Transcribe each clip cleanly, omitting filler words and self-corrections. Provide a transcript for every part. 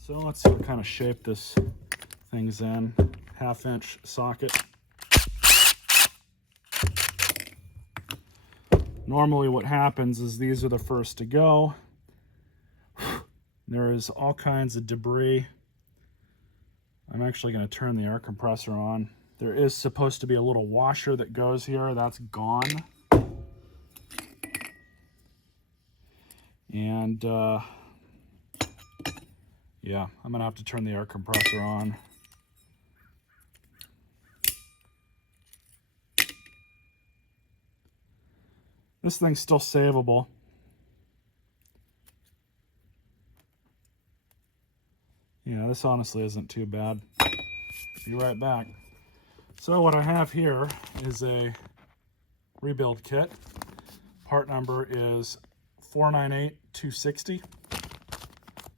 So let's see what kind of shape this thing's in. 1/2-inch socket. Normally what happens is these are the first to go. There is all kinds of debris. I'm actually going to turn the air compressor on. There is supposed to be a little washer that goes here. That's gone. And yeah, I'm going to have to turn the air compressor on. This thing's still savable. Yeah, this honestly isn't too bad. Be right back. So what I have here is a rebuild kit. Part number is 498260.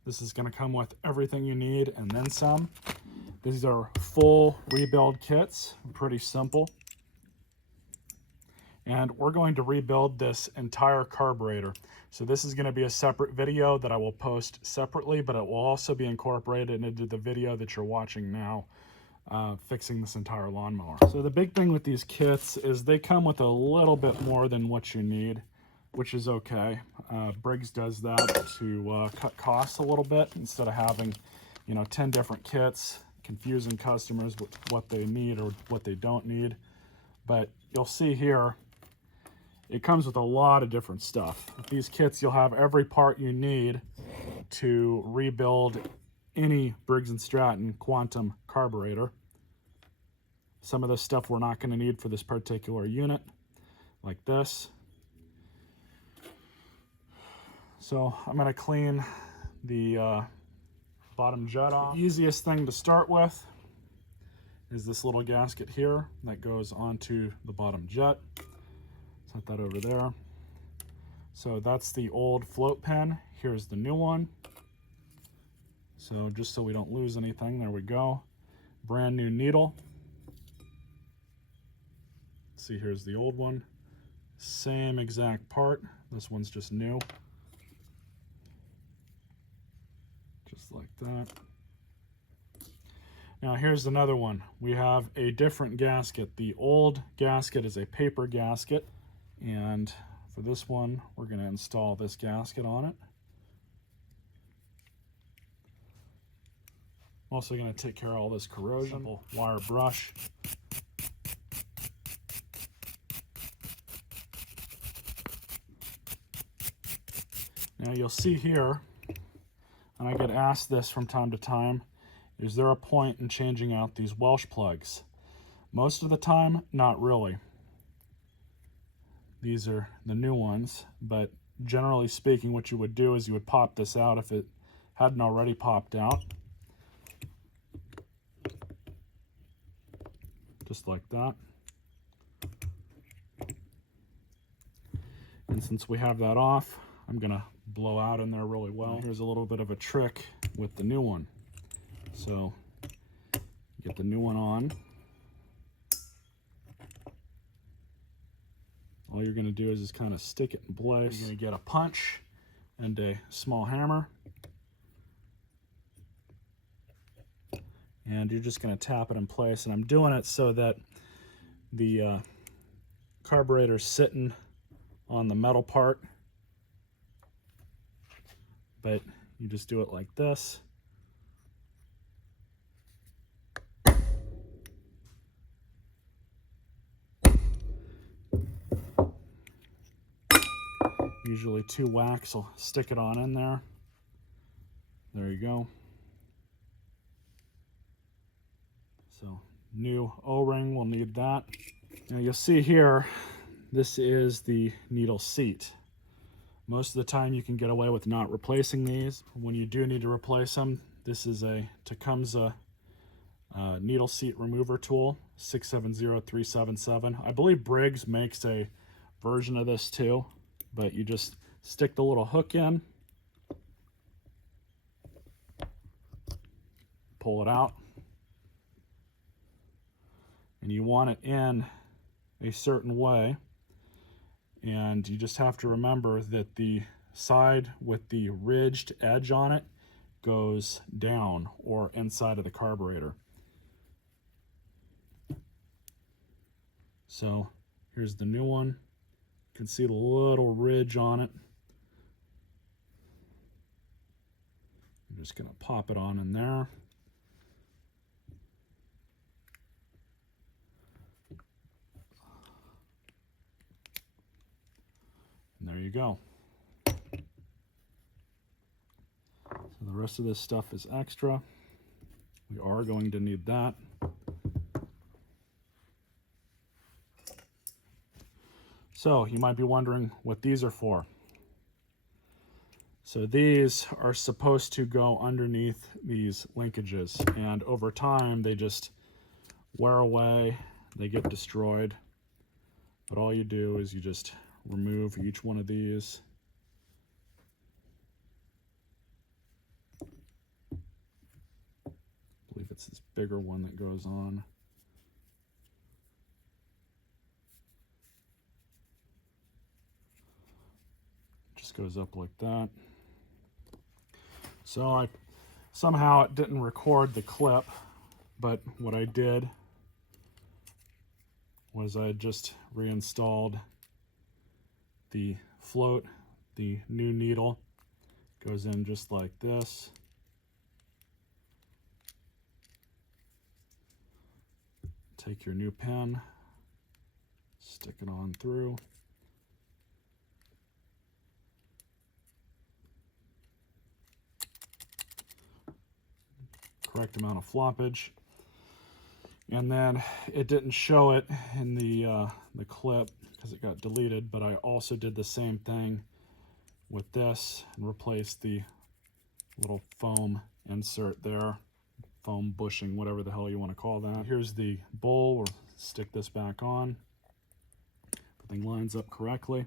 This is going to come with everything you need and then some. These are full rebuild kits, pretty simple. And we're going to rebuild this entire carburetor. So this is going to be a separate video that I will post separately, but it will also be incorporated into the video that you're watching now, fixing this entire lawnmower. So the big thing with these kits is they come with a little bit more than what you need, which is okay. Briggs does that to cut costs a little bit instead of having, 10 different kits, confusing customers with what they need or what they don't need. But you'll see here, it comes with a lot of different stuff. With these kits, you'll have every part you need to rebuild any Briggs & Stratton Quantum carburetor. Some of this stuff we're not going to need for this particular unit, like this. So I'm going to clean the bottom jet off. The easiest thing to start with is this little gasket here that goes onto the bottom jet. Set that over there. So that's the old float pen. Here's the new one. So just so we don't lose anything, there we go. Brand new needle. See, here's the old one. Same exact part. This one's just new. Just like that. Now here's another one. We have a different gasket. The old gasket is a paper gasket. And for this one, we're going to install this gasket on it. I'm also going to take care of all this corrosion. Simple wire brush. Now you'll see here, and I get asked this from time to time, is there a point in changing out these Welsh plugs? Most of the time, not really. These are the new ones, but generally speaking, what you would do is you would pop this out if it hadn't already popped out. Just like that. And since we have that off, I'm gonna blow out in there really well. Here's a little bit of a trick with the new one. So, get the new one on. All you're going to do is just kind of stick it in place. You're going to get a punch and a small hammer. And you're just going to tap it in place. And I'm doing it so that the carburetor's sitting on the metal part. But you just do it like this. Usually 2 whacks will stick it on in there. There you go. So new O-ring, we'll need that. Now you'll see here, this is the needle seat. Most of the time you can get away with not replacing these. When you do need to replace them, this is a Tecumseh needle seat remover tool, 670377. I believe Briggs makes a version of this too, but you just stick the little hook in, pull it out, and you want it in a certain way. And you just have to remember that the side with the ridged edge on it goes down or inside of the carburetor. So here's the new one. You can see the little ridge on it. I'm just going to pop it on in there. And there you go. So the rest of this stuff is extra. We are going to need that. So you might be wondering what these are for. So these are supposed to go underneath these linkages, and over time they just wear away, they get destroyed. But all you do is you just remove each one of these. I believe it's this bigger one that goes on. Just goes up like that. So somehow it didn't record the clip, but what I did was I just reinstalled the float. The new needle goes in just like this. Take your new pin, stick it on through. Correct amount of floppage. And then it didn't show it in the clip because it got deleted, but I also did the same thing with this and replaced the little foam insert there, foam bushing, whatever the hell you want to call that. Here's the bowl. We'll stick this back on. Everything lines up correctly.